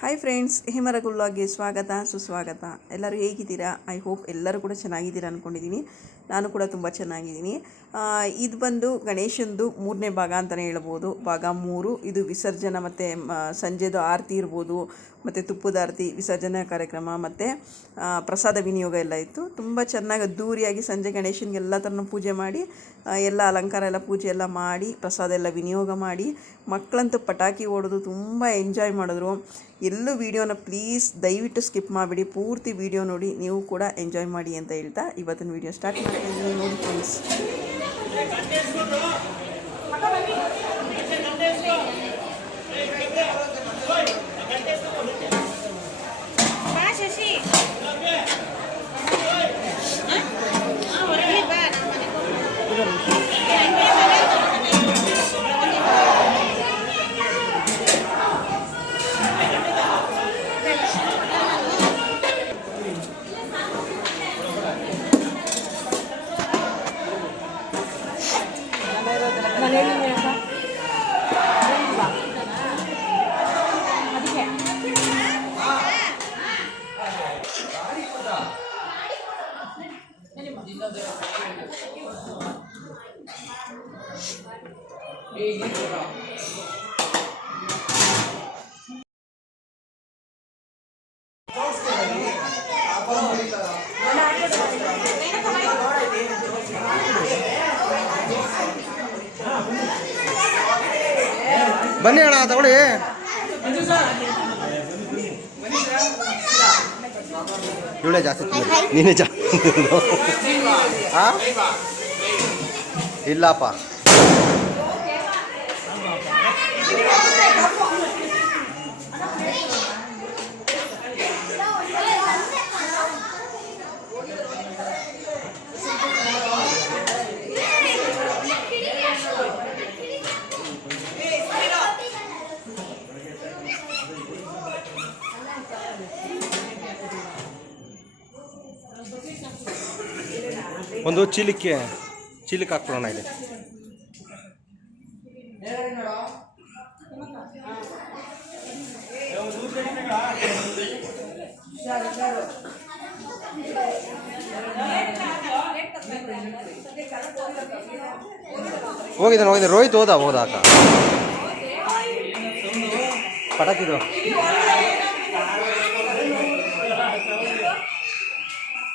Hi friends ಹೇಮರಗುಲ್ಲಾಗೆ ಸ್ವಾಗತ ಸುಸ್ವಾಗತ. ಎಲ್ಲರೂ ಹೇಗಿದ್ದೀರಾ? ಐ ಹೋಪ್ ಎಲ್ಲರೂ ಕೂಡ ಚೆನ್ನಾಗಿದ್ದೀರಾ ಅಂದ್ಕೊಂಡಿದ್ದೀನಿ ನಾನು ಕೂಡ ತುಂಬ ಚೆನ್ನಾಗಿದ್ದೀನಿ. ಇದು ಬಂದು ಗಣೇಶಂದು ಮೂರನೇ ಭಾಗ ಅಂತಲೇ ಹೇಳ್ಬೋದು. ಭಾಗ ಮೂರು, ಇದು ವಿಸರ್ಜನೆ ಮತ್ತು ಸಂಜೆದು ಆರತಿ ಇರ್ಬೋದು. ಮತ್ತು ತುಪ್ಪದ ಆರತಿ, ವಿಸರ್ಜನಾ ಕಾರ್ಯಕ್ರಮ ಮತ್ತು ಪ್ರಸಾದ ವಿನಿಯೋಗ ಎಲ್ಲ ಇತ್ತು. ತುಂಬ ಚೆನ್ನಾಗಿ ಅದ್ದೂರಿಯಾಗಿ ಸಂಜೆ ಗಣೇಶನಿಗೆ ಎಲ್ಲ ಥರನೂ ಪೂಜೆ ಮಾಡಿ ಎಲ್ಲ ಅಲಂಕಾರ ಎಲ್ಲ ಪೂಜೆ ಎಲ್ಲ ಮಾಡಿ, ಪ್ರಸಾದ ಎಲ್ಲ ವಿನಿಯೋಗ ಮಾಡಿ, ಮಕ್ಕಳಂತೂ ಪಟಾಕಿ ಹೊಡೆದು ತುಂಬ ಎಂಜಾಯ್ ಮಾಡಿದ್ರು. ಎಲ್ಲೂ ವೀಡಿಯೋನ ಪ್ಲೀಸ್ ದಯವಿಟ್ಟು ಸ್ಕಿಪ್ ಮಾಡಿಬಿಡಿ. ಪೂರ್ತಿ ವೀಡಿಯೋ ನೋಡಿ ನೀವು ಕೂಡ ಎಂಜಾಯ್ ಮಾಡಿ ಅಂತ ಹೇಳ್ತಾ ಇವತ್ತಿನ ವೀಡಿಯೋ ಸ್ಟಾರ್ಟ್ ಮಾಡ್ತಾ ಇದ್ದೀನಿ ನೋಡಿ ಫ್ರೆಂಡ್ಸ್ ಬಾ ಬನ್ನಿ ಅಣ್ಣ ತಗೊಳ್ಳಿ ಇವಳೇ ಜಾಸ್ತಿ. ನೀನೇ ಜಾಸ್ತಿ? ಇಲ್ಲಪ್ಪ ಒಂದು ಚೀಲಕ್ಕೆ ಚೀಲಕ್ಕೆ ಹಾಕ್ಬಿಡೋಣ ಇಲ್ಲಿ. ಹೋಗಿದ್ದಾನೆ ಹೋಗಿದ್ದಾನೆ. ರೋಹಿತ್ ಹೋದ ಹೋದ ಅಕ್ಕ ಪಟಾಕಿದು.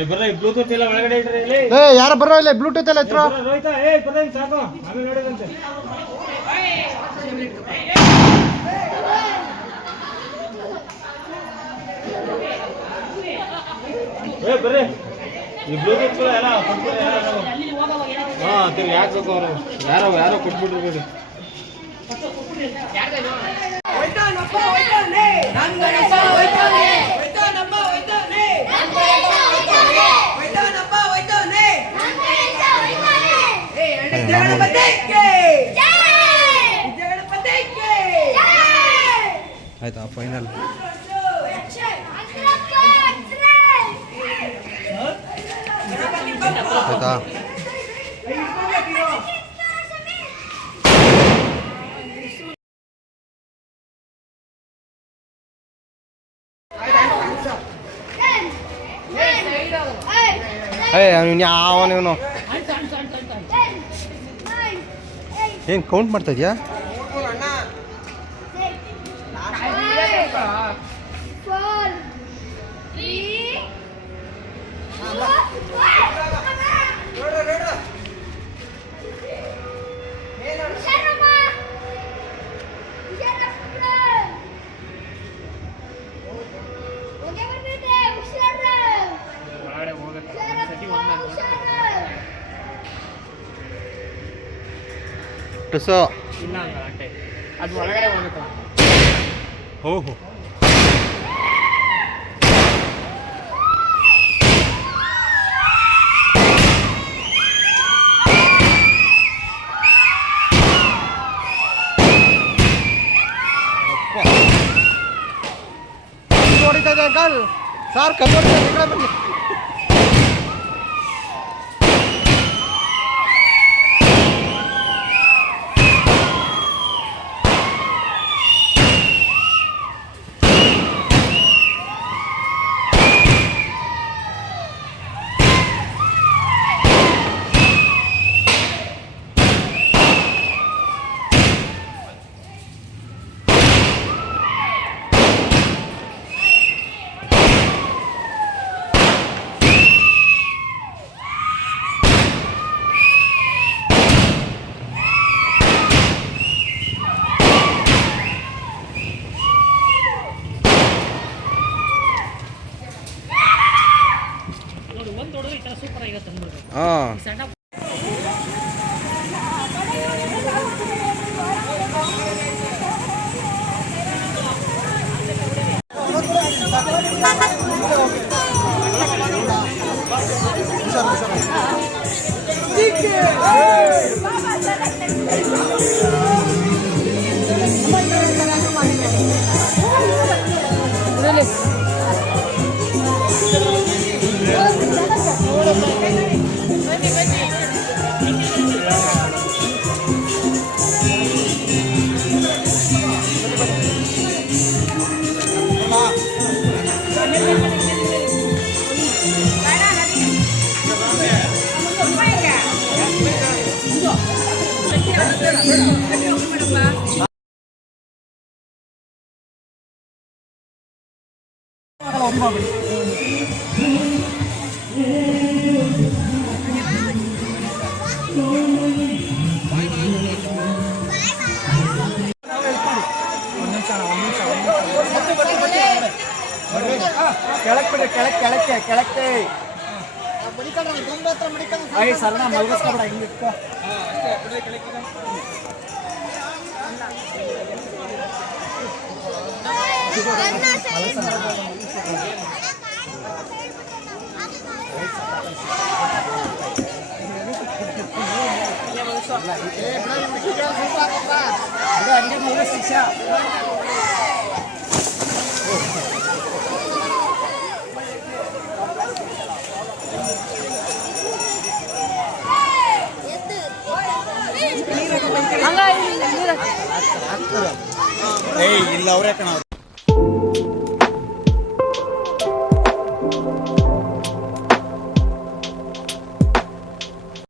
ಏ ಬರ್ರಿ ಬ್ಲೂಟೂತ್ ಎಲ್ಲ ಒಳಗಡೆ ಇಟ್ರಿ ಇಲ್ಲಿ. ಏ ಯಾರು ಬರೋ ಇಲ್ಲ ಬ್ಲೂಟೂತ್ ಎಲ್ಲ ಇತ್ತು ಬರ್ರಿ, ರೋಹಿತ ಏ ಬರ್ರಿ ಸಾಕು. ಆಮೇಲೆ ನೋಡಿದಂತೆ. ಏ ಬರ್ರಿ. ಈ ಬ್ಲೂಟೂತ್ ಎಲ್ಲ ಹಾಂ ಯಾರು ಹಾ ತಿರ್ಗಿ ಯಾಕೆ ಬೇಕು ಅವರು? ಯಾರೋ ಯಾರೋ ಕೊಟ್ಬಿಟ್ಟಿರ್ಬೋದು ಆಯ್ತಾ ಫೈನಲ್ ಆಯ್ತಾ ಏ ಅವ್ನು ಯಾವ ಇವನು ಏನು ಕೌಂಟ್ ಮಾಡ್ತಾ ಇದೆಯಾ? ಟುಸು ಇಲ್ಲ ಅಟ್ಟೆ ಅದು ಒಳಗಡೆ ಹೋಗುತ್ತೆ ಓಹೋ ಹೊಡಿತಾ ಇದೆ ಅಂಕಲ್ ಸಾರ್ ಕಲ್ಲು ಹೊಡಿತಾ ಇದೆ, ಬನ್ನಿ ಕೆಳಕ್ ಬಿಡ್ರಿ ಕೆಳಕ್ ಕೆಳಕ್ಕೆ ಕೆಳಕ್ಕೆ ಐ ಸರಣ ಮಲ್ಗಿಸ್ಕೊಬೇಡ ಹಿಂಗಿತ್ತು ಶಿಕ್ಷಾ ಏಯ್ ಇಲ್ಲ ಅವ್ರೆ ಕಣ